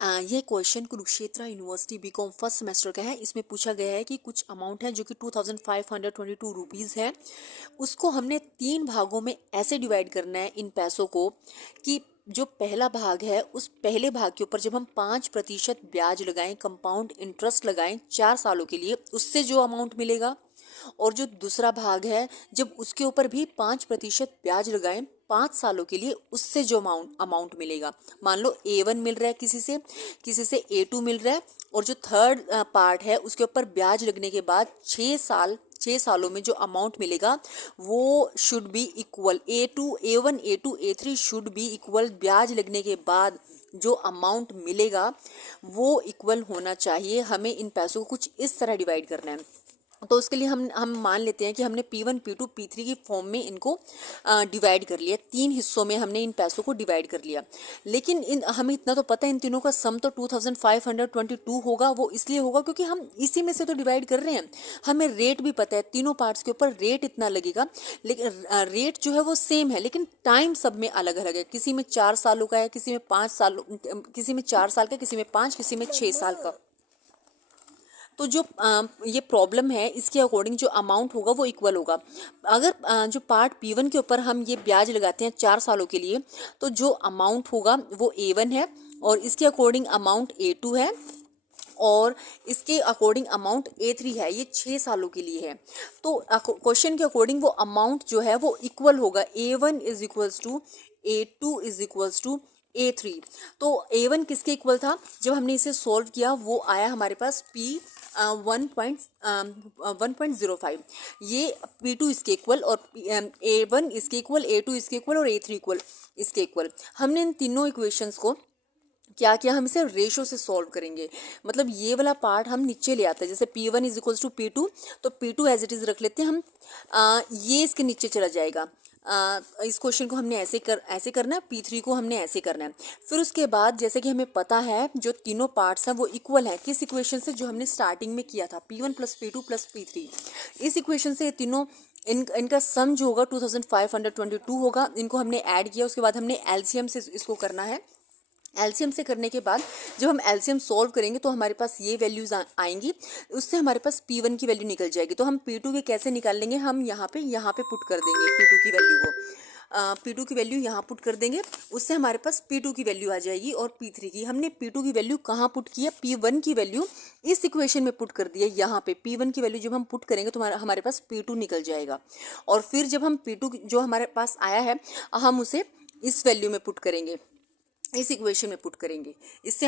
ये question Kurukshetra university BCom first semester का है। इसमें पूछा गया है कि कुछ अमाउंट है जो कि 2522 रुपीज़ है, उसको हमने 3 भागों में ऐसे डिवाइड करना है इन पैसों को कि जो पहला भाग है उस पहले भाग के ऊपर जब हम 5% ब्याज लगाएं, कंपाउंड इंटरेस्ट लगाएं 4 सालों के लिए, उससे जो अमाउंट मिलेगा। और जो दूसरा भाग है जब उसके ऊपर भी 5% ब्याज लगाएं 5 सालों के लिए, उससे जो अमाउंट मिलेगा। मान लो A1 मिल रहा है, किसी से A2 मिल रहा है, और जो थर्ड पार्ट है उसके ऊपर ब्याज लगने के बाद 6 सालों में जो अमाउंट मिलेगा वो should be equal A1 A2 A3 should be equal. ब्याज लगने के बाद जो अमाउंट मिलेगा वो इक्वल होना चाहिए। हमें इन पैसों को कुछ इस तरह डिवाइड करना है। तो उसके लिए हम मान लेते हैं कि हमने P1 P2 P3 की फॉर्म में इनको डिवाइड कर लिया। 3 हिस्सों में हमने इन पैसों को डिवाइड कर लिया। लेकिन हमें इतना तो पता है इन तीनों का सम तो 2522 होगा। वो इसलिए होगा क्योंकि हम इसी में से तो डिवाइड कर रहे हैं। हमें रेट भी पता है, तीनों पार्ट्स के ऊपर रेट इतना लगेगा। लेकिन रेट जो है वो सेम है, लेकिन टाइम सब में अलग अलग है। किसी में 4 सालों का है, किसी में 5 साल, किसी में 4 साल का, किसी में 5, किसी में 6 साल का। तो जो ये प्रॉब्लम है इसके अकॉर्डिंग जो अमाउंट होगा वो इक्वल होगा। अगर जो पार्ट P1 के ऊपर हम ये ब्याज लगाते हैं 4 सालों के लिए, तो जो अमाउंट होगा वो A1 है, और इसके अकॉर्डिंग अमाउंट A2 है, और इसके अकॉर्डिंग अमाउंट A3 है। ये 6 सालों के लिए है। तो क्वेश्चन के अकॉर्डिंग वो अमाउंट जो है वो इक्वल होगा। A1 is equals to A2 is equals to A3। तो A1 किसके इक्वल था? जब हमने इसे सॉल्व किया वो आया हमारे पास P 1.05। ये P2 इसके इक्वल, और A1 इसके इक्वल, A2 इसके इक्वल, और A3 इक्वल इसके इक्वल। हमने इन तीनों इक्वेशंस को क्या किया, हम इसे रेशो से सॉल्व करेंगे। मतलब ये वाला पार्ट हम नीचे ले आते हैं। जैसे P1 is equals to P2, तो P2 एज इट इज रख लेते हैं हम। ये इसके नीचे चला जाएगा। इस क्वेश्चन को हमने ऐसे करना है, P3 को हमने ऐसे करना है। फिर उसके बाद जैसे कि हमें पता है जो तीनों पार्ट्स हैं वो इक्वल हैं। किस इक्वेशन से? जो हमने स्टार्टिंग में किया था, P1 plus P2 plus P3। इस इक्वेशन से ये तीनों इनका सम जो होगा 2522 होगा। इनको हमने ऐड किया, उसके बाद हमने एलसीएम से इसको करना है। एलसीएम से करने के बाद जब हम एलसीएम सॉल्व करेंगे तो हमारे पास ये वैल्यूज आएंगी। उससे हमारे पास P1 की वैल्यू निकल जाएगी। तो हम P2 के कैसे निकाल लेंगे? हम यहाँ पे पुट कर देंगे P2 की वैल्यू को। P2 की वैल्यू यहाँ पुट कर देंगे, उससे हमारे पास P2 की वैल्यू आ जाएगी। और P3 की हमने P2 की वैल्यू कहाँ पुट की है? P1 की वैल्यू इस इक्वेशन में पुट कर दी है। यहाँ पे P1 की वैल्यू जब हम पुट करेंगे तो हमारे पास P2 निकल जाएगा। और फिर जब हम P2 जो हमारे पास आया है हम उसे इस वैल्यू में पुट करेंगे, इस इक्वेशन में पुट करेंगे। इससे